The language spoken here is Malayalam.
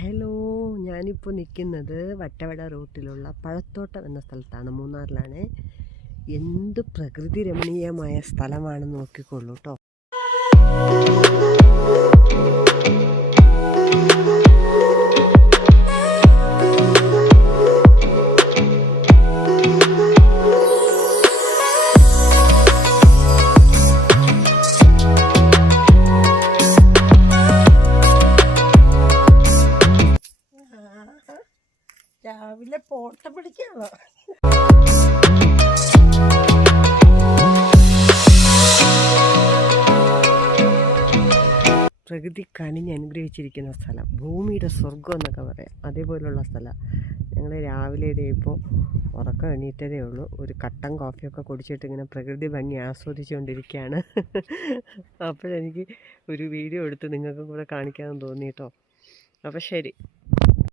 ഹലോ ഞാനിപ്പോൾ നിൽക്കുന്നത് വട്ടവട റൂട്ടിലുള്ള പഴത്തോട്ടം എന്ന സ്ഥലത്താണ്. മൂന്നാറിലാണ്. എന്ത് പ്രകൃതി രമണീയമായ സ്ഥലമാണെന്ന് നോക്കിക്കൊള്ളൂ കേട്ടോ രാവിലെ പോട്ട പിടിക്കാണോ പ്രകൃതി കണിഞ്ഞ് അനുഗ്രഹിച്ചിരിക്കുന്ന സ്ഥലം ഭൂമിയുടെ സ്വർഗം എന്നൊക്കെ പറയാം. അതേപോലുള്ള സ്ഥലം. ഞങ്ങൾ രാവിലെ ഇതേപ്പോൾ ഉറക്കം എണീറ്റതേ ഉള്ളൂ. ഒരു കട്ടൻ കോഫിയൊക്കെ കുടിച്ചിട്ട് ഇങ്ങനെ പ്രകൃതി ഭംഗി ആസ്വദിച്ചുകൊണ്ടിരിക്കുകയാണ് അപ്പോഴെനിക്ക് ഒരു വീഡിയോ എടുത്ത് നിങ്ങൾക്കും കൂടെ കാണിക്കാമെന്ന് തോന്നി കേട്ടോ അപ്പോൾ ശരി.